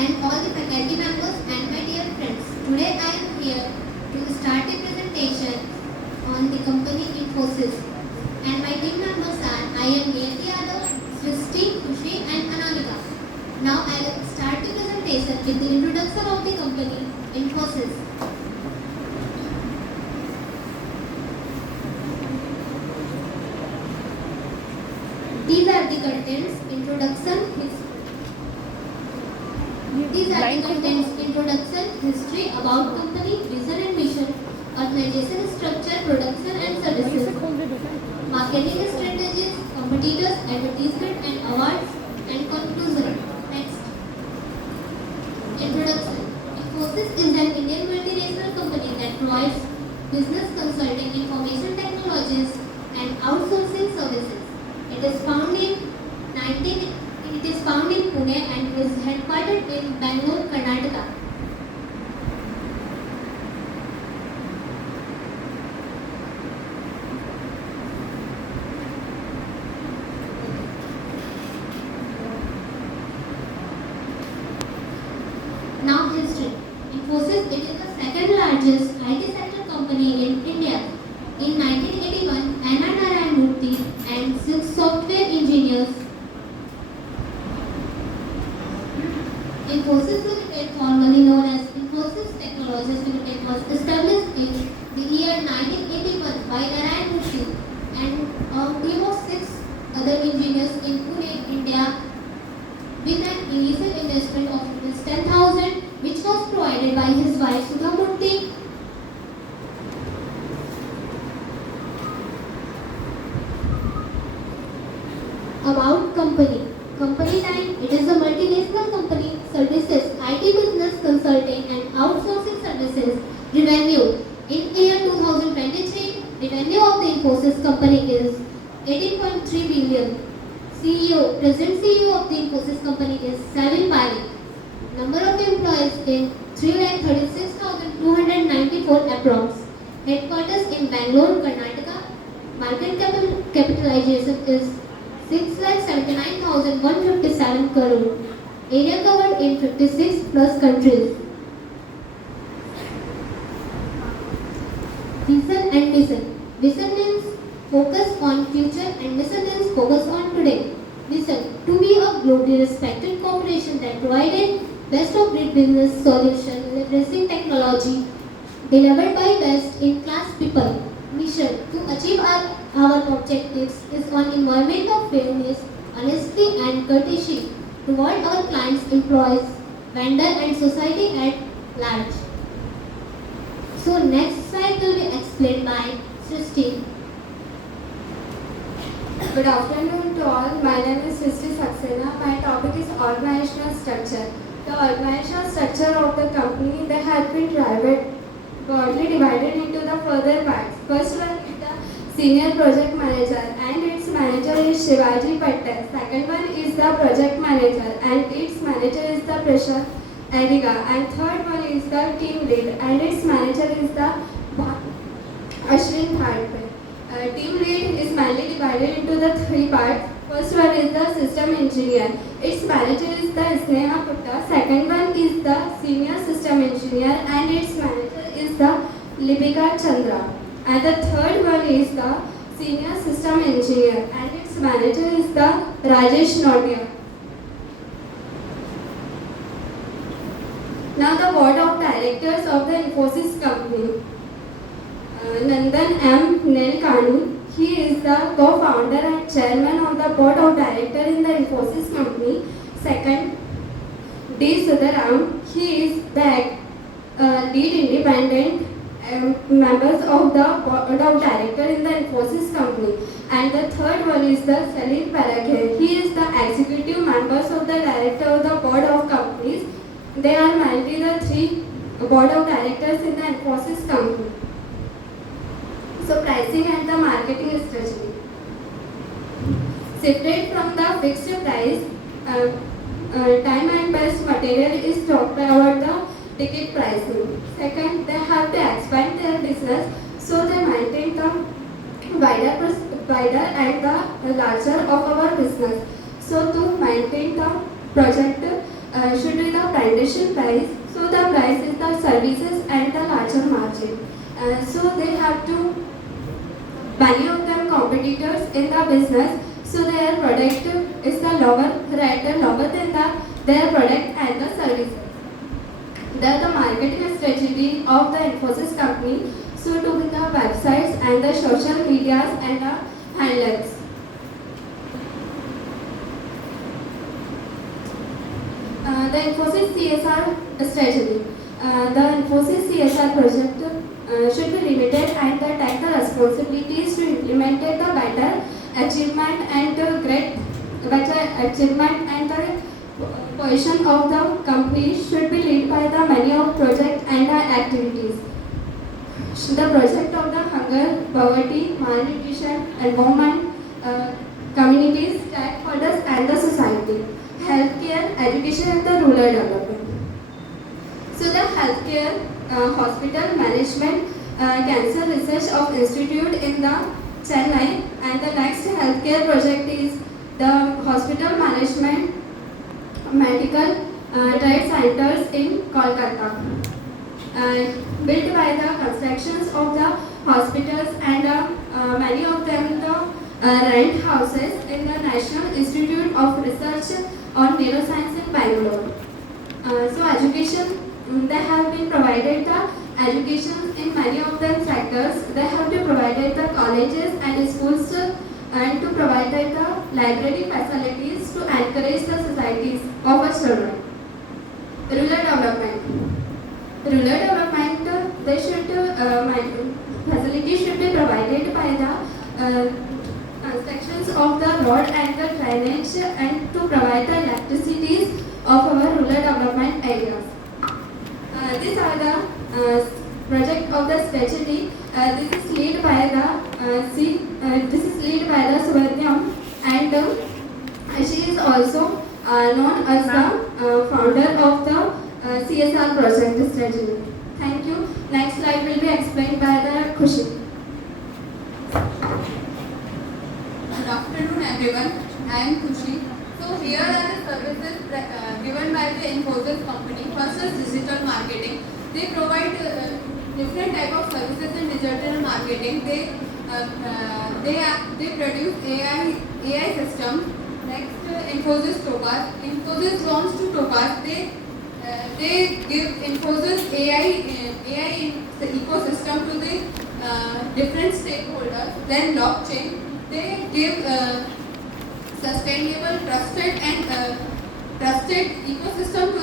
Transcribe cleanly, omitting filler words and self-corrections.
and all the faculty members and my dear friends. Today I am here to start a presentation on the company Infosys. And my team members are I am Niyati Yadav, Srishti, Khushi and Anamika. Now I will start the presentation with the introduction of the company Infosys. These are the contents, introduction, history about company, vision and mission, organization structure, production and services, marketing strategies, competitors, advertisement and awards, and conclusion. Next. Introduction. Infosys is an Indian multinational company that provides business consulting, information technologies, and outsourcing services. It is found in Pune and is headquartered in Bangalore, Karnataka. Now history. Infosys, it is the second largest IT sector company in India. In 1981, Anna Narayan Murthy and 6 software engineers. Infosys Limited, formerly known as Infosys Technologies Limited, was established in the year 1981 by Narayan Murthy and a team of 6 other engineers in Pune, India, with an initial investment of ₹10,000, which was provided by his wife Sudha Murthy. About company. Company line, it is a multinational company, services, IT business consulting and outsourcing services. Revenue. In year 2023, revenue of the Infosys company is 18.3 billion. CEO, present CEO of the Infosys company is Savin Parekh. Number of employees in 336,294 approx. Headquarters in Bangalore, Karnataka. Market capitalization is 6,79,157 crore. Area covered in 56 plus countries. Vision and mission. Vision means focus on future and mission means focus on today. Vision, to be a globally respected corporation that provided best of breed business solution leveraging technology delivered by best in class people. Mission, to achieve our objectives is on environment of fairness, honesty and courtesy toward our clients, employees, vendor and society at large. So next slide will be explained by Srishti. Good afternoon to all. My name is Srishti Saxena. My topic is organizational structure. The organizational structure of the company, they have been broadly divided into the further parts. First one is the senior project manager and its manager is Shivaji Patel. Second one is the project manager and its manager is the Prashant Ariga. And third one is the team lead and its manager is the Ashwin Bharti. Team lead is mainly divided into the 3 parts. First one is the system engineer. Its manager is the Sneha Gupta. Second one is the senior system engineer and its manager is the Lipika Chandra. And the third one is the senior system engineer and its manager is the Rajesh Notia. Now the board of directors of the Infosys company. Nandan M. Nelkanu, he is the co-founder and chairman of the board of directors in the Infosys company. Second, D. Sudaram, he is the lead independent members of the board of directors in the Infosys company. And the third one is the Salil Parekh, he is the executive members of the director of the board of companies. They are mainly the 3 board of directors in the Infosys company. So pricing and the marketing strategy. Separate from the fixed price, time and best material is talked about the ticket pricing. Second, they have to expand their business, so they maintain the wider and the larger of our business. So to maintain the project should be the plantation price. So the price is the services and the larger margin. So they have to, many of them competitors in the business, so their product is the lower, rather lower than their product and the services. The marketing strategy of the Infosys company, so to be the websites and the social medias and the handlers. The Infosys CSR strategy. The Infosys CSR project should be limited and take the responsibilities to implement the better achievement and better achievement and the position of the company should be led by the many of project and the activities. The project of the hunger, poverty, malnutrition, environment, communities, stakeholders and the society, healthcare, education and the rural development. So the healthcare, hospital management, cancer research of institute in the Chennai, and the next healthcare project is the hospital management medical trade centers in Kolkata, built by the constructions of the hospitals and many of them the rent houses in the National Institute of Research on Neuroscience in Bangalore. So education, they have been provided the education in many of them sectors. They have been provided the colleges and schools and to provide the library facilities to encourage the societies of our children. Rural development. Rural development, they should facilities should be provided by the constructions of the road and the drainage and to provide the electricities of our rural development areas. These are the project of the strategy. This is led by the Subhadyam, and she is also known as the founder of the CSR project strategy. Thank you. Next slide will be explained by the Khushi. Good afternoon everyone, I am Khushi. So here are the services given by the Infosys company. First is digital marketing. They provide different type of services in digital marketing. They produce AI systems. Next, Infosys Topaz. Infosys launched to Topaz. They give Infosys AI the ecosystem to the different stakeholders. Then blockchain. They give sustainable, trusted ecosystem to